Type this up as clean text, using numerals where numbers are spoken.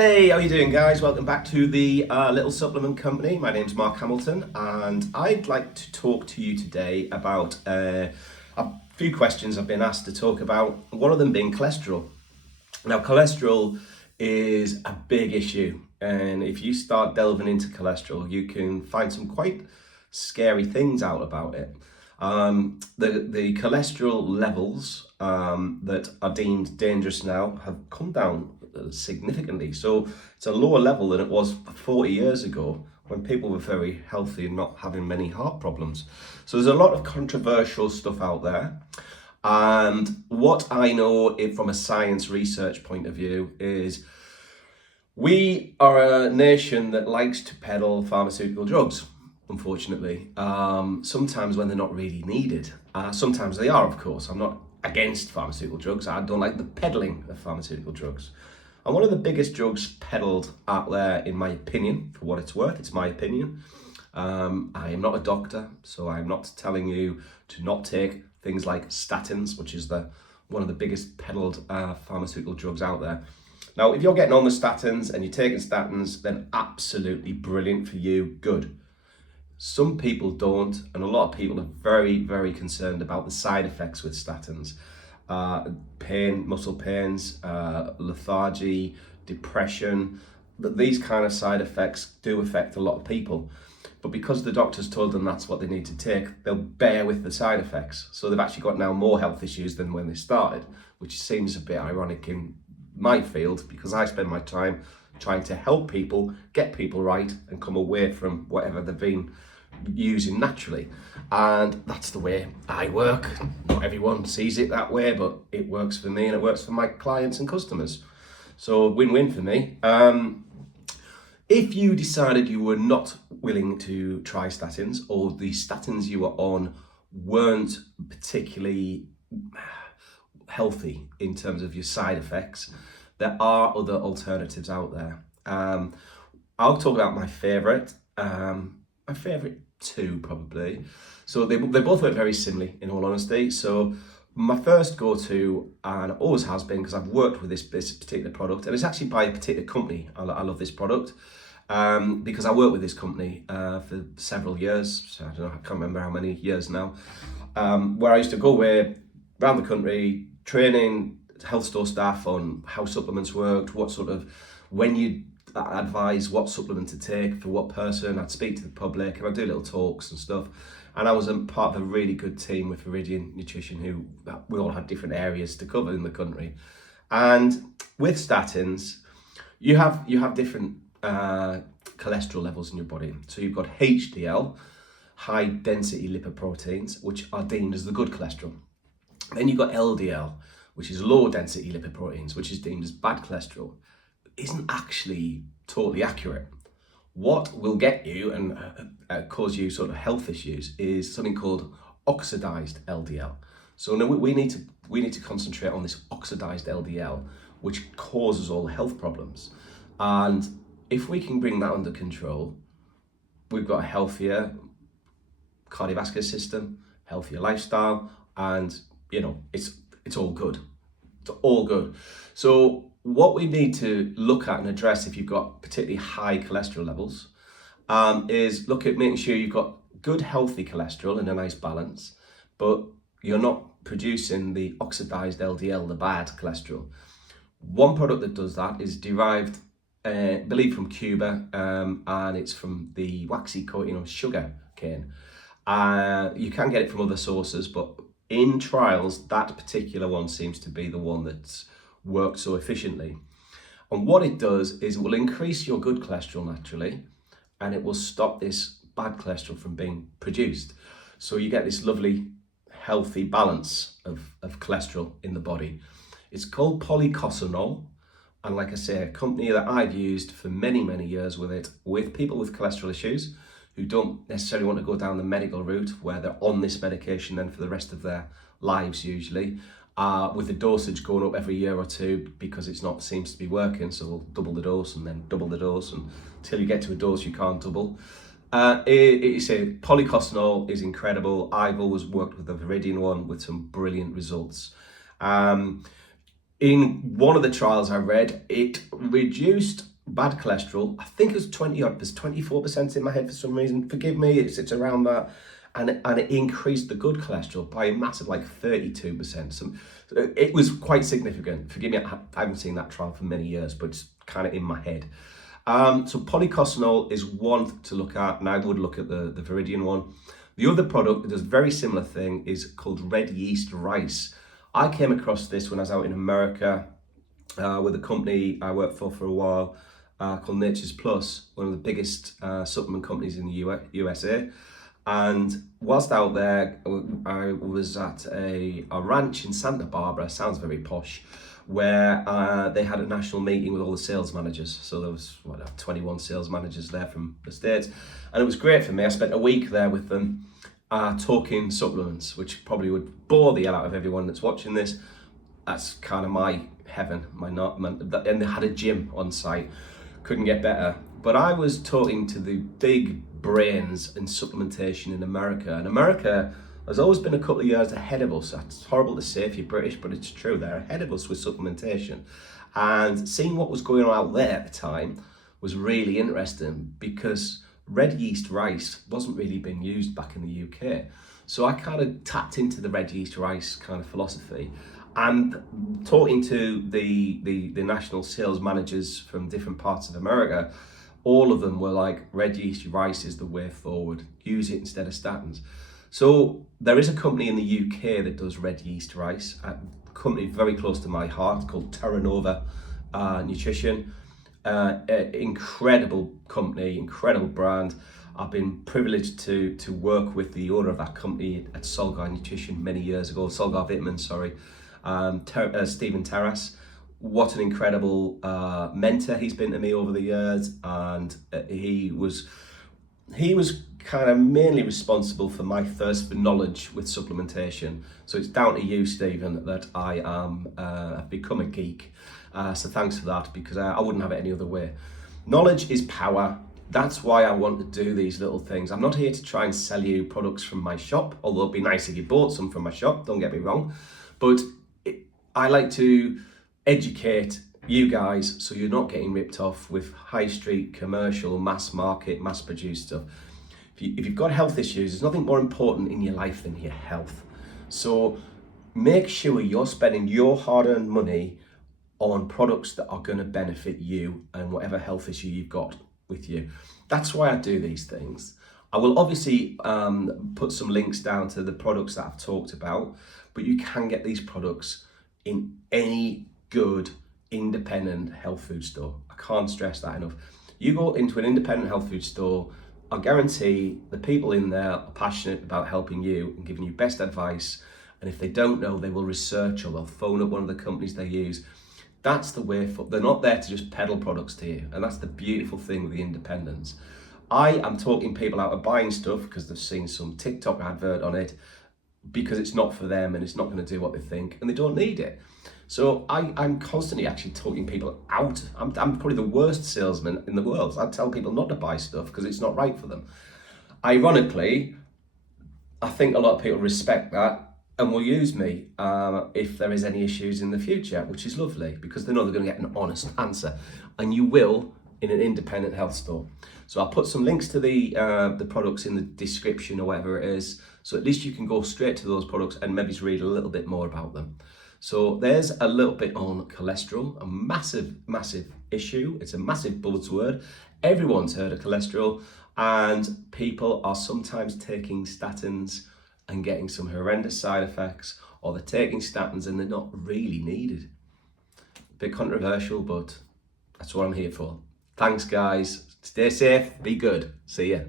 Hey, how you doing, guys? Welcome back to the Little Supplement Company. My name's Mark Hamilton, and I'd like to talk to you today about a few questions I've been asked to talk about, one of them being cholesterol. Now, cholesterol is a big issue, and if you start delving into cholesterol, you can find some quite scary things out about it. The cholesterol levels that are deemed dangerous now have come down significantly. So it's a lower level than it was 40 years ago when people were very healthy and not having many heart problems. So there's a lot of controversial stuff out there. And what I know from a science research point of view is we are a nation that likes to peddle pharmaceutical drugs, unfortunately. Sometimes when they're not really needed. Sometimes they are, of course. I'm not against pharmaceutical drugs. I don't like the peddling of pharmaceutical drugs. And one of the biggest drugs peddled out there, in my opinion, for what it's worth, it's my opinion. I am not a doctor, so I'm not telling you to not take things like statins, which is one of the biggest peddled pharmaceutical drugs out there. Now, if you're getting on the statins and you're taking statins, then absolutely brilliant for you, good. Some people don't, and a lot of people are very, very concerned about the side effects with statins. Pain, muscle pains, lethargy, depression. These kind of side effects do affect a lot of people. But because the doctors told them that's what they need to take, they'll bear with the side effects. So they've actually got now more health issues than when they started, which seems a bit ironic in my field, because I spend my time trying to help people, get people right, and come away from whatever they've been using naturally. And that's the way I work. Not everyone sees it that way, but it works for me and it works for my clients and customers. So win-win for me. If you decided you were not willing to try statins, or the statins you were on weren't particularly healthy in terms of your side effects, there are other alternatives out there. I'll talk about my favourite. My favourite two, probably. So they both work very similarly, in all honesty. So my first go-to, and it always has been, because I've worked with this particular product, and it's actually by a particular company. I love this product because I worked with this company for several years. So I don't know, I can't remember how many years now, where I used to go away around the country training health store staff on how supplements worked, when you advise what supplement to take for what person. I'd speak to the public and I'd do little talks and stuff. And I was a part of a really good team with Viridian Nutrition, who we all had different areas to cover in the country. And with statins, you have different cholesterol levels in your body. So you've got HDL, high density lipoproteins, which are deemed as the good cholesterol. Then you've got LDL, which is low density lipoproteins, which is deemed as bad cholesterol. Isn't actually totally accurate. What will get you and cause you sort of health issues is something called oxidized LDL. So no, we need to concentrate on this oxidized LDL, which causes all the health problems. And if we can bring that under control, we've got a healthier cardiovascular system, healthier lifestyle, and it's all good. It's all good. So what we need to look at and address, if you've got particularly high cholesterol levels, is look at making sure you've got good healthy cholesterol in a nice balance, but you're not producing the oxidized LDL, the bad cholesterol. One product that does that is derived, I believe, from Cuba, and it's from the waxy coating of sugar cane. You can get it from other sources, but in trials, that particular one seems to be the one that's worked so efficiently. And what it does is it will increase your good cholesterol naturally, and it will stop this bad cholesterol from being produced. So you get this lovely, healthy balance of cholesterol in the body. It's called Policosanol. And like I say, a company that I've used for many, many years with people with cholesterol issues who don't necessarily want to go down the medical route where they're on this medication then for the rest of their lives usually, with the dosage going up every year or two because seems to be working. So we'll double the dose and then double the dose until you get to a dose you can't double. Policosanol is incredible. I've always worked with the Viridian one with some brilliant results. In one of the trials I read, it reduced bad cholesterol. I think it was 20 odd, there's 24% in my head for some reason. Forgive me, it's around that. And it increased the good cholesterol by a massive, like 32%. So it was quite significant. Forgive me, I haven't seen that trial for many years, but it's kind of in my head. So Policosanol is one to look at, and I would look at the Viridian one. The other product that does a very similar thing is called Red Yeast Rice. I came across this when I was out in America with a company I worked for a while called Nature's Plus, one of the biggest supplement companies in the USA. And whilst out there, I was at a ranch in Santa Barbara, sounds very posh, where they had a national meeting with all the sales managers. So there was 21 sales managers there from the States. And it was great for me. I spent a week there with them talking supplements, which probably would bore the hell out of everyone that's watching this. That's kind of my heaven, and they had a gym on site. Couldn't get better. But I was talking to the big brains in supplementation in America. And America has always been a couple of years ahead of us. It's horrible to say if you're British, but it's true. They're ahead of us with supplementation. And seeing what was going on out there at the time was really interesting, because red yeast rice wasn't really being used back in the UK. So I kind of tapped into the red yeast rice kind of philosophy, and talking to the national sales managers from different parts of America, all of them were like, red yeast rice is the way forward. Use it instead of statins. So there is a company in the UK that does red yeast rice, a company very close to my heart called Terra Nova Nutrition. Incredible company, incredible brand. I've been privileged to work with the owner of that company at Solgar Nutrition many years ago, Solgar Vitamin, sorry, Stephen Terrace. What an incredible mentor he's been to me over the years, and he was kind of mainly responsible for my thirst for knowledge with supplementation. So it's down to you, Stephen, that I am I've become a geek. So thanks for that, because I wouldn't have it any other way. Knowledge is power. That's why I want to do these little things. I'm not here to try and sell you products from my shop, although it'd be nice if you bought some from my shop, don't get me wrong. But I like to educate you guys so you're not getting ripped off with high street, commercial, mass market, mass produced stuff. If you've got health issues, there's nothing more important in your life than your health. So make sure you're spending your hard-earned money on products that are going to benefit you and whatever health issue you've got with you. That's why I do these things. I will obviously put some links down to the products that I've talked about, but you can get these products in any good independent health food store. I can't stress that enough. You go into an independent health food store, I guarantee the people in there are passionate about helping you and giving you best advice. And if they don't know, they will research, or they'll phone up one of the companies they use. That's the way they're not there to just peddle products to you. And that's the beautiful thing with the independents. I am talking people out of buying stuff because they've seen some TikTok advert on it, because it's not for them and it's not going to do what they think, and they don't need it. So I'm constantly actually talking people out. I'm probably the worst salesman in the world. I tell people not to buy stuff because it's not right for them. Ironically, I think a lot of people respect that and will use me if there is any issues in the future, which is lovely, because they know they're going to get an honest answer, and you will in an independent health store. So I'll put some links to the products in the description or whatever it is, so at least you can go straight to those products and maybe read a little bit more about them. So there's a little bit on cholesterol, a massive, massive issue. It's a massive buzzword. Everyone's heard of cholesterol, and people are sometimes taking statins and getting some horrendous side effects, or they're taking statins and they're not really needed. A bit controversial, but that's what I'm here for. Thanks, guys. Stay safe, be good. See ya.